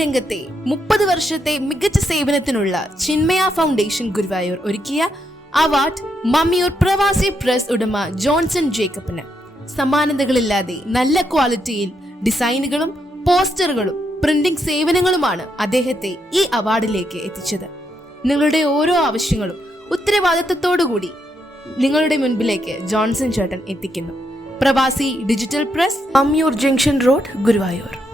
രംഗത്തെ മുപ്പത് വർഷത്തെ മികച്ച സേവനത്തിനുള്ള ചിന്മയ ഫൗണ്ടേഷൻ ഗുരുവായൂർ ഒരുക്കിയ അവാർഡ് മമ്മിയൂർ പ്രവാസി പ്രസ് ഉടമ ജോൺസൺ ജേക്കബിന്. സമാനതകളില്ലാതെ നല്ല ക്വാളിറ്റിയിൽ ഡിസൈനുകളും പോസ്റ്ററുകളും പ്രിന്റിംഗ് സേവനങ്ങളുമാണ് അദ്ദേഹത്തെ ഈ അവാർഡിലേക്ക് എത്തിച്ചത്. നിങ്ങളുടെ ഓരോ ആവശ്യങ്ങളും ഉത്തരവാദിത്തത്തോടുകൂടി നിങ്ങളുടെ മുൻപിലേക്ക് ജോൺസൺ ചേട്ടൻ എത്തിക്കുന്നു. പ്രവാസി digital press അമ്യൂർ junction road Guruvayur.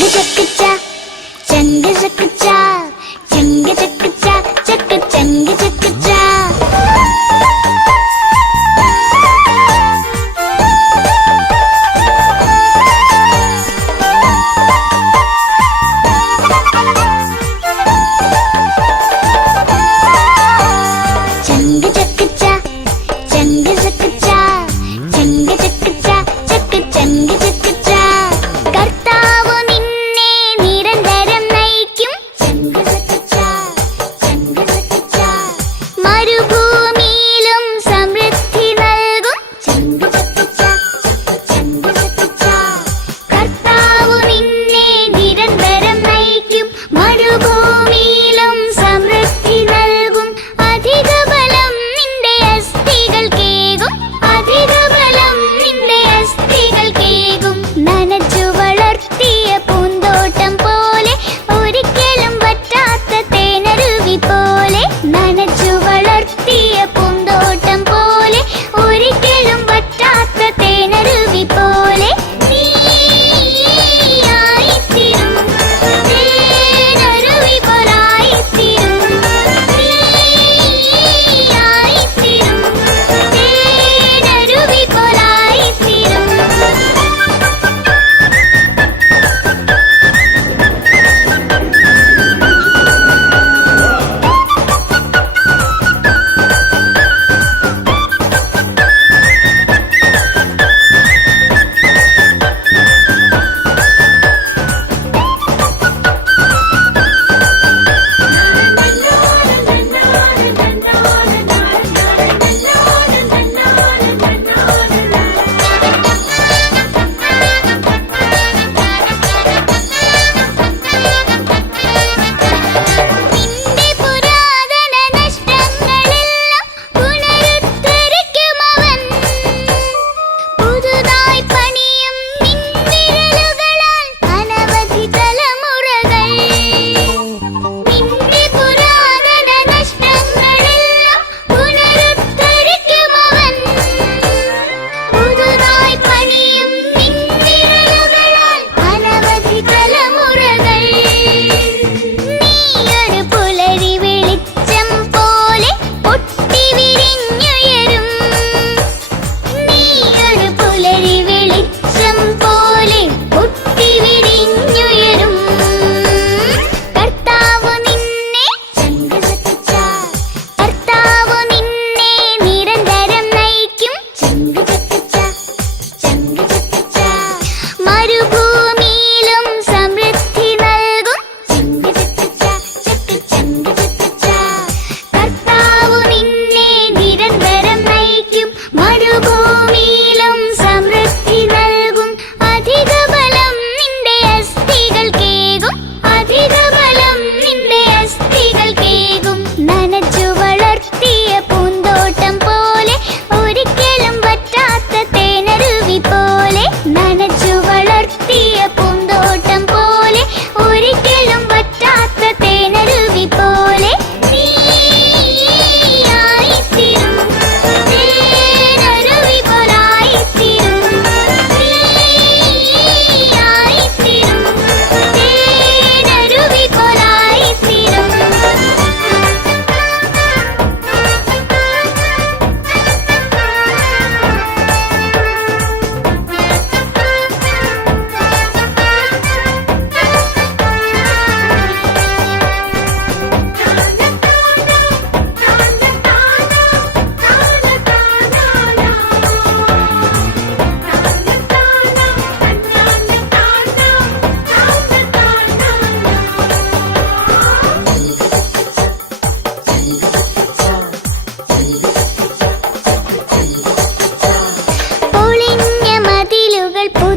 Chicka chicka cha.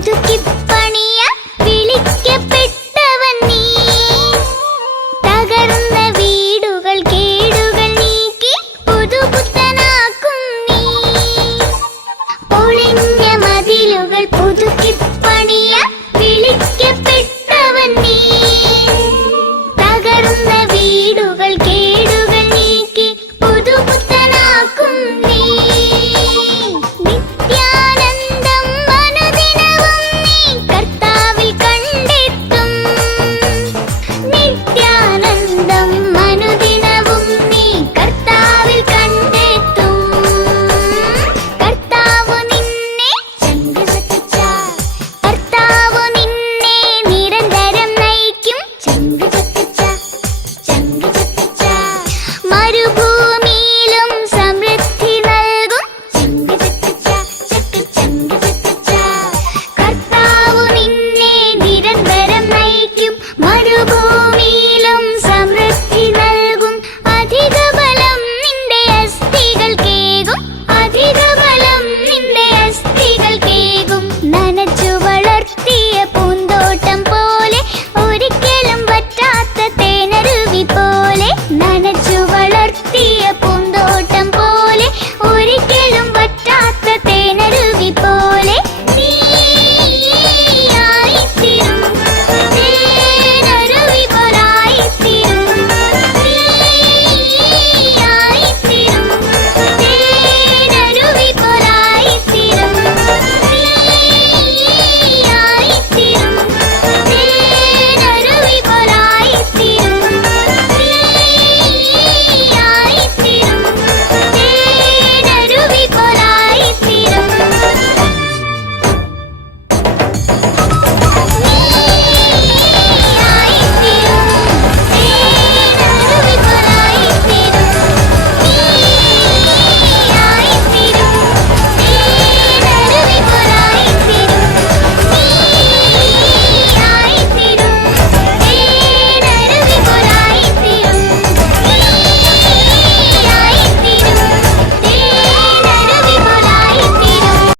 to keep